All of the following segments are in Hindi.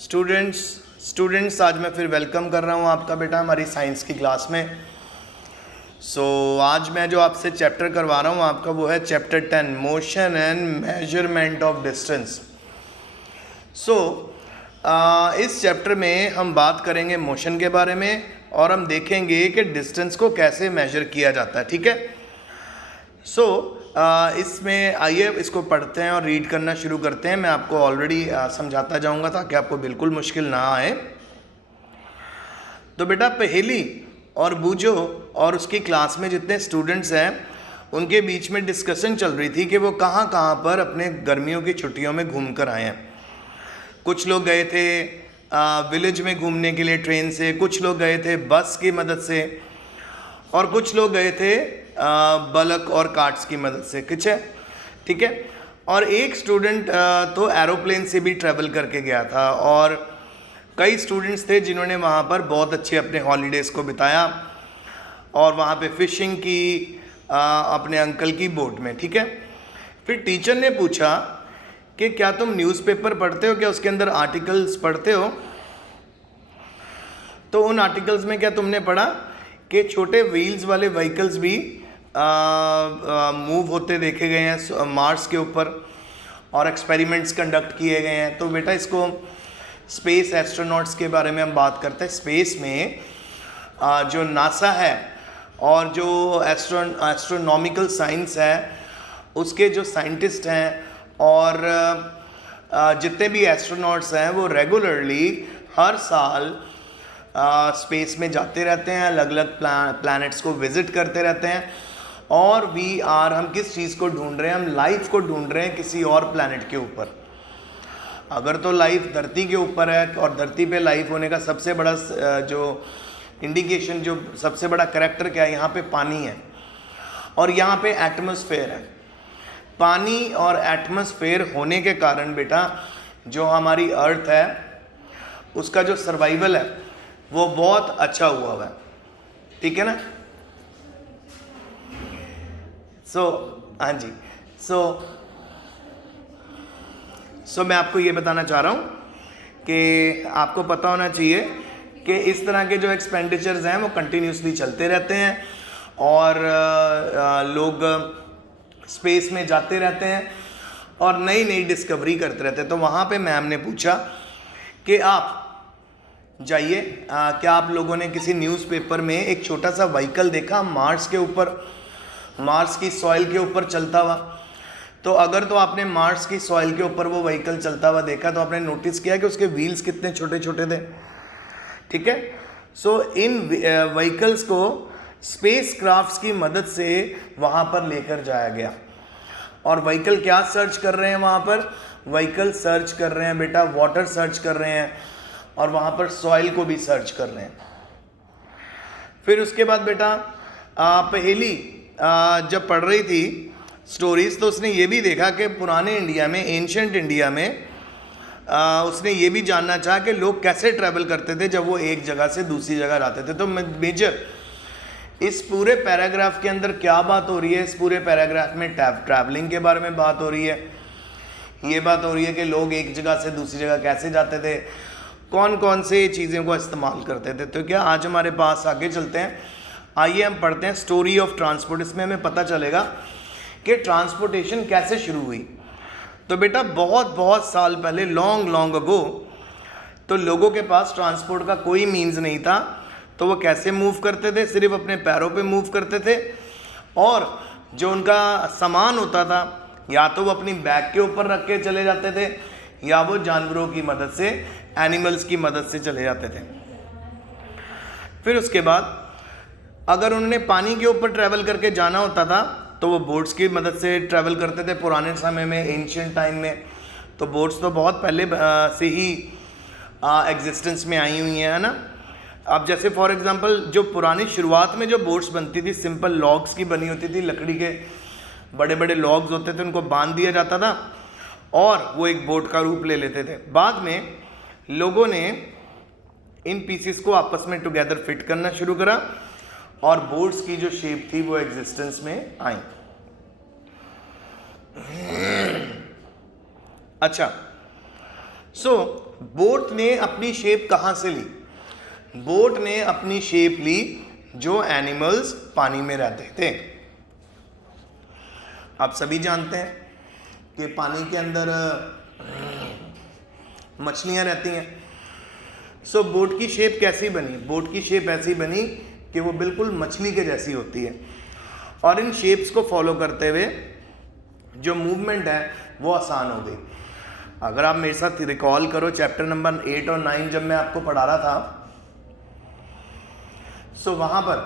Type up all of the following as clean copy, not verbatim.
स्टूडेंट्स स्टूडेंट्स आज मैं फिर वेलकम कर रहा हूँ आपका बेटा हमारी साइंस की क्लास में। आज मैं जो आपसे चैप्टर करवा रहा हूँ आपका वो है chapter 10 motion and measurement of distance. इस चैप्टर में हम बात करेंगे मोशन के बारे में और हम देखेंगे कि डिस्टेंस को कैसे मेजर किया जाता है। ठीक है। इसमें आइए इसको पढ़ते हैं और रीड करना शुरू करते हैं। मैं आपको ऑलरेडी समझाता जाऊंगा ताकि आपको बिल्कुल मुश्किल ना आए। तो बेटा पहेली और बूझो और उसकी क्लास में जितने स्टूडेंट्स हैं उनके बीच में डिस्कशन चल रही थी कि वो कहाँ कहाँ पर अपने गर्मियों की छुट्टियों में घूम कर आए हैं। कुछ लोग गए थे विलेज में घूमने के लिए ट्रेन से, कुछ लोग गए थे बस की मदद से और कुछ लोग गए थे बलक और कार्ट्स की मदद से। कुछ है ठीक है। और एक स्टूडेंट तो एरोप्लेन से भी ट्रैवल करके गया था और कई स्टूडेंट्स थे जिन्होंने वहाँ पर बहुत अच्छे अपने हॉलीडेज़ को बिताया और वहाँ पे फिशिंग की अपने अंकल की बोट में। ठीक है। फिर टीचर ने पूछा कि क्या तुम न्यूज़पेपर पढ़ते हो, क्या उसके अंदर आर्टिकल्स पढ़ते हो? तो उन आर्टिकल्स में क्या तुमने पढ़ा कि छोटे व्हील्स वाले व्हीकल्स भी मूव होते देखे गए हैं मार्स के ऊपर और एक्सपेरिमेंट्स कंडक्ट किए गए हैं। तो बेटा इसको स्पेस एस्ट्रोनॉट्स के बारे में हम बात करते हैं। स्पेस में जो नासा है और जो एस्ट्रोनॉमिकल साइंस है उसके जो साइंटिस्ट हैं और जितने भी एस्ट्रोनॉट्स हैं वो रेगुलरली हर साल स्पेस में जाते रहते हैं, अलग अलग प्लैनेट्स को विजिट करते रहते हैं। और हम किस चीज़ को ढूंढ रहे हैं? हम लाइफ को ढूंढ रहे हैं किसी और प्लैनेट के ऊपर। अगर तो लाइफ धरती के ऊपर है और धरती पे लाइफ होने का सबसे बड़ा जो इंडिकेशन, जो सबसे बड़ा करैक्टर क्या है, यहाँ पे पानी है और यहाँ पे एटमॉस्फेयर है। पानी और एटमॉस्फेयर होने के कारण बेटा जो हमारी अर्थ है उसका जो सर्वाइवल है वो बहुत अच्छा हुआ है। ठीक है ना। हाँ जी। मैं आपको ये बताना चाह रहा हूँ कि आपको पता होना चाहिए कि इस तरह के जो एक्सपेंडिचर्स हैं वो कंटिन्यूसली चलते रहते हैं और लोग स्पेस में जाते रहते हैं और नई नई डिस्कवरी करते रहते हैं। तो वहाँ पे मैम ने पूछा कि आप जाइए, क्या आप लोगों ने किसी न्यूज़पेपर में एक छोटा सा व्हीकल देखा मार्स के ऊपर, मार्स की सॉइल के ऊपर चलता हुआ? तो अगर तो आपने मार्स की सॉइल के ऊपर वो व्हीकल चलता हुआ देखा तो आपने नोटिस किया कि उसके व्हील्स कितने छोटे छोटे थे। ठीक है। इन व्हीकल्स को स्पेस क्राफ्ट्स की मदद से वहाँ पर लेकर जाया गया और व्हीकल क्या सर्च कर रहे हैं वहाँ पर? व्हीकल सर्च कर रहे हैं बेटा वाटर सर्च कर रहे हैं और वहाँ पर सॉइल को भी सर्च कर रहे हैं। फिर उसके बाद बेटा पहेली जब पढ़ रही थी स्टोरीज तो उसने ये भी देखा कि पुराने इंडिया में, एंशिएंट इंडिया में उसने ये भी जानना चाहा कि लोग कैसे ट्रैवल करते थे जब वो एक जगह से दूसरी जगह जाते थे। तो मेजर इस पूरे पैराग्राफ के अंदर क्या बात हो रही है? इस पूरे पैराग्राफ में ट्रैवलिंग के बारे में बात हो रही है। ये बात हो रही है कि लोग एक जगह से दूसरी जगह कैसे जाते थे, कौन कौन से चीज़ों को इस्तेमाल करते थे। तो क्या आज हमारे पास आगे चलते हैं, आइए हम पढ़ते हैं स्टोरी ऑफ ट्रांसपोर्ट। इसमें हमें पता चलेगा कि ट्रांसपोर्टेशन कैसे शुरू हुई। तो बेटा बहुत बहुत साल पहले, लॉन्ग अगो, तो लोगों के पास ट्रांसपोर्ट का कोई मीन्स नहीं था। तो वो कैसे मूव करते थे? सिर्फ अपने पैरों पे मूव करते थे और जो उनका सामान होता था या तो वो अपनी बैग के ऊपर रख के चले जाते थे या वो जानवरों की मदद से, एनिमल्स की मदद से चले जाते थे। फिर उसके बाद अगर उन्होंने पानी के ऊपर ट्रैवल करके जाना होता था तो वो बोट्स की मदद से ट्रैवल करते थे। पुराने समय में, एंशिएंट टाइम में तो बोट्स तो बहुत पहले से ही एग्जिस्टेंस में आई हुई हैं, है ना। अब जैसे फॉर एग्जांपल जो पुरानी शुरुआत में जो बोट्स बनती थी सिंपल लॉग्स की बनी होती थी, लकड़ी के बड़े बड़े लॉग्स होते थे, उनको बांध दिया जाता था और वो एक बोट का रूप ले लेते थे। बाद में लोगों ने इन पीसेस को आपस में टुगेदर फिट करना शुरू करा और बोट्स की जो शेप थी वो एग्जिस्टेंस में आई। अच्छा, बोट ने अपनी शेप कहाँ से ली? बोट ने अपनी शेप ली जो एनिमल्स पानी में रहते थे। आप सभी जानते हैं कि पानी के अंदर मछलियां रहती हैं। सो बोट की शेप कैसी बनी? बोट की शेप ऐसी बनी कि वो बिल्कुल मछली के जैसी होती है, और इन शेप्स को फॉलो करते हुए जो मूवमेंट है वो आसान हो गई। अगर आप मेरे साथ रिकॉल करो चैप्टर नंबर 8 और 9 जब मैं आपको पढ़ा रहा था, सो वहां पर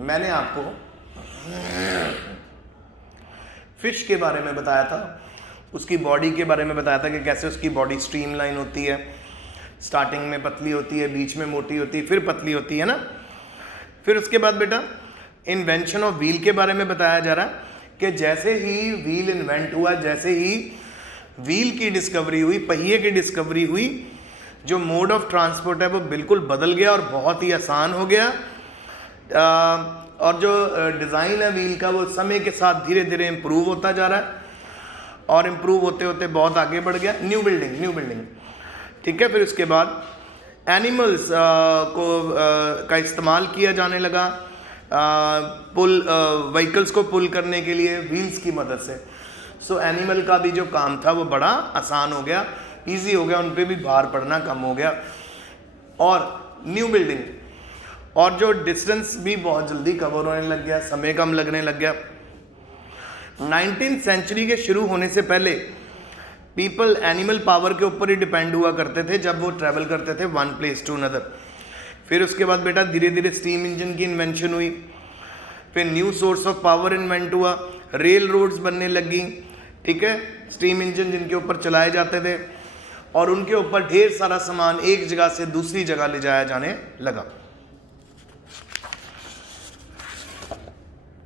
मैंने आपको फिश के बारे में बताया था, उसकी बॉडी के बारे में बताया था कि कैसे उसकी बॉडी स्ट्रीमलाइन होती है, स्टार्टिंग में पतली होती है, बीच में मोटी होती है, फिर पतली होती है ना। फिर उसके बाद बेटा इन्वेंशन ऑफ व्हील के बारे में बताया जा रहा है कि जैसे ही व्हील इन्वेंट हुआ, जैसे ही व्हील की डिस्कवरी हुई, पहिए की डिस्कवरी हुई, जो मोड ऑफ ट्रांसपोर्ट है वो बिल्कुल बदल गया और बहुत ही आसान हो गया। और जो डिज़ाइन है व्हील का वो समय के साथ धीरे धीरे इम्प्रूव होता जा रहा है, और इम्प्रूव होते होते बहुत आगे बढ़ गया। न्यू बिल्डिंग, ठीक है। फिर उसके बाद एनिमल्स का इस्तेमाल किया जाने लगा व्हीकल्स को पुल करने के लिए व्हील्स की मदद से। सो एनिमल का भी जो काम था वो बड़ा आसान हो गया, इजी हो गया, उन पे भी भार पड़ना कम हो गया। और न्यू बिल्डिंग, और जो डिस्टेंस भी बहुत जल्दी कवर होने लग गया, समय कम लगने लग गया। 19th सेंचुरी के शुरू होने से पहले पीपल एनिमल पावर के ऊपर ही डिपेंड हुआ करते थे जब वो ट्रैवल करते थे वन प्लेस टू अनदर। फिर उसके बाद बेटा धीरे धीरे स्टीम इंजन की इन्वेंशन हुई, फिर new source of power invent हुआ, रेल रोड्स बनने लगी, ठीक है, स्टीम इंजन जिनके ऊपर चलाए जाते थे, और उनके ऊपर ढेर सारा सामान एक जगह से दूसरी जगह ले जाया जाने लगा।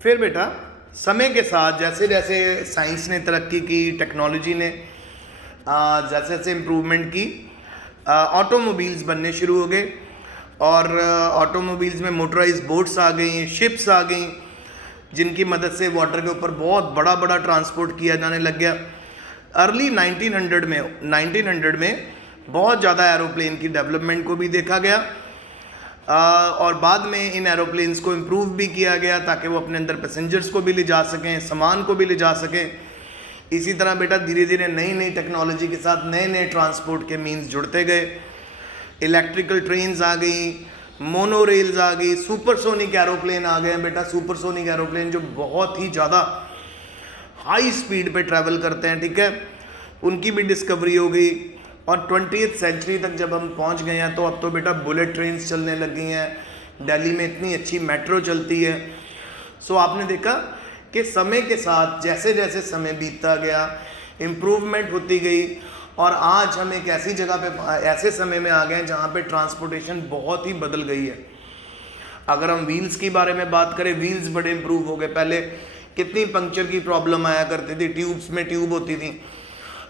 फिर बेटा समय के साथ जैसे जैसे साइंस ने तरक्की की, टेक्नोलॉजी ने जैसे जैसे इम्प्रूवमेंट की, ऑटोमोबाइल्स बनने शुरू हो गए, और ऑटोमोबाइल्स में मोटराइज बोट्स आ गई, शिप्स आ गई, जिनकी मदद से वाटर के ऊपर बहुत बड़ा बड़ा ट्रांसपोर्ट किया जाने लग गया। अर्ली 1900 में बहुत ज़्यादा एरोप्लेन की डेवलपमेंट को भी देखा गया, और बाद में इन एरोप्लेन्स को इम्प्रूव भी किया गया ताकि वो अपने अंदर पैसेंजर्स को भी ले जा सकें, सामान को भी ले जा सकें। इसी तरह बेटा धीरे धीरे नई नई टेक्नोलॉजी के साथ नए नए ट्रांसपोर्ट के मीन्स जुड़ते गए। इलेक्ट्रिकल ट्रेन्स आ गई, मोनो रेल्स आ गई, सुपरसोनिक एरोप्लेन आ गए बेटा। सुपरसोनिक एरोप्लेन जो बहुत ही ज़्यादा हाई स्पीड पे ट्रैवल करते हैं, ठीक है, उनकी भी डिस्कवरी हो गई। और 20th सेंचुरी तक जब हम पहुंच गए हैं तो अब तो बेटा बुलेट ट्रेन्स चलने लग गई हैं, दिल्ली में इतनी अच्छी मेट्रो चलती है। सो आपने देखा कि समय के साथ जैसे जैसे समय बीतता गया, इम्प्रूवमेंट होती गई, और आज हम एक ऐसी जगह पे, ऐसे समय में आ गए हैं जहाँ पे ट्रांसपोर्टेशन बहुत ही बदल गई है। अगर हम व्हील्स के बारे में बात करें, व्हील्स बड़े इम्प्रूव हो गए। पहले कितनी पंक्चर की प्रॉब्लम आया करती थी, ट्यूब्स में ट्यूब होती थी,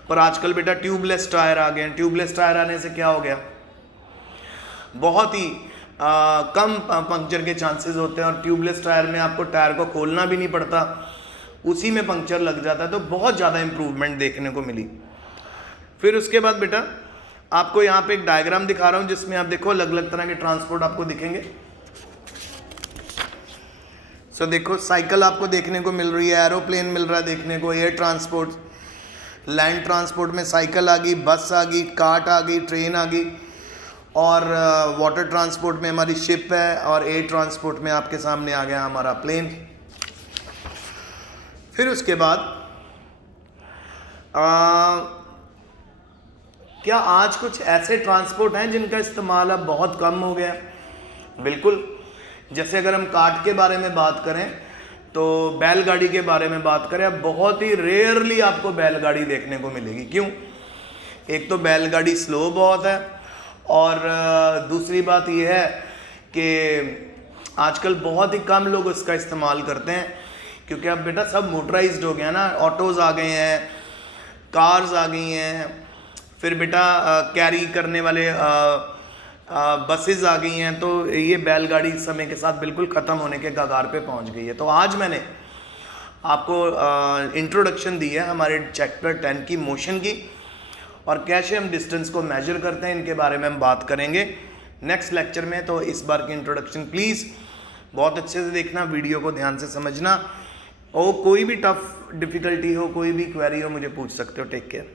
पर आजकल बेटा ट्यूबलेस टायर आ गए हैं। ट्यूबलेस टायर आने से क्या हो गया, बहुत ही कम पंक्चर के चांसेस होते हैं, और ट्यूबलेस टायर में आपको टायर को खोलना भी नहीं पड़ता, उसी में पंक्चर लग जाता है। तो बहुत ज़्यादा इम्प्रूवमेंट देखने को मिली। फिर उसके बाद बेटा आपको यहाँ पे एक डायग्राम दिखा रहा हूँ जिसमें आप देखो अलग अलग तरह के ट्रांसपोर्ट आपको दिखेंगे। सो देखो साइकिल आपको देखने को मिल रही है, एरोप्लेन मिल रहा है देखने को, एयर ट्रांसपोर्ट, लैंड ट्रांसपोर्ट में साइकिल आ गई, बस आ गई, कार्ट आ गई, ट्रेन आ गई, और वाटर ट्रांसपोर्ट में हमारी शिप है, और एयर ट्रांसपोर्ट में आपके सामने आ गया हमारा प्लेन। फिर उसके बाद क्या आज कुछ ऐसे ट्रांसपोर्ट हैं जिनका इस्तेमाल अब बहुत कम हो गया? बिल्कुल। जैसे अगर हम कार्ट के बारे में बात करें तो बैलगाड़ी के बारे में बात करें, अब बहुत ही रेयरली आपको बैलगाड़ी देखने को मिलेगी। क्यों? एक तो बैलगाड़ी स्लो बहुत है, और दूसरी बात यह है कि आजकल बहुत ही कम लोग उसका इस्तेमाल करते हैं, क्योंकि अब बेटा सब मोटराइज्ड हो गया ना, ऑटोज़ आ गए हैं, कार्स आ गई हैं, फिर बेटा कैरी करने वाले बसेस आ गई हैं। तो ये बैलगाड़ी समय के साथ बिल्कुल ख़त्म होने के कगार पे पहुंच गई है। तो आज मैंने आपको इंट्रोडक्शन दी है हमारे चैप्टर 10 की, मोशन की, और कैसे हम डिस्टेंस को मेजर करते हैं, इनके बारे में हम बात करेंगे नेक्स्ट लेक्चर में। तो इस बार की इंट्रोडक्शन प्लीज़ बहुत अच्छे से देखना, वीडियो को ध्यान से समझना, और कोई भी टफ डिफ़िकल्टी हो, कोई भी क्वेरी हो, मुझे पूछ सकते हो। Take care.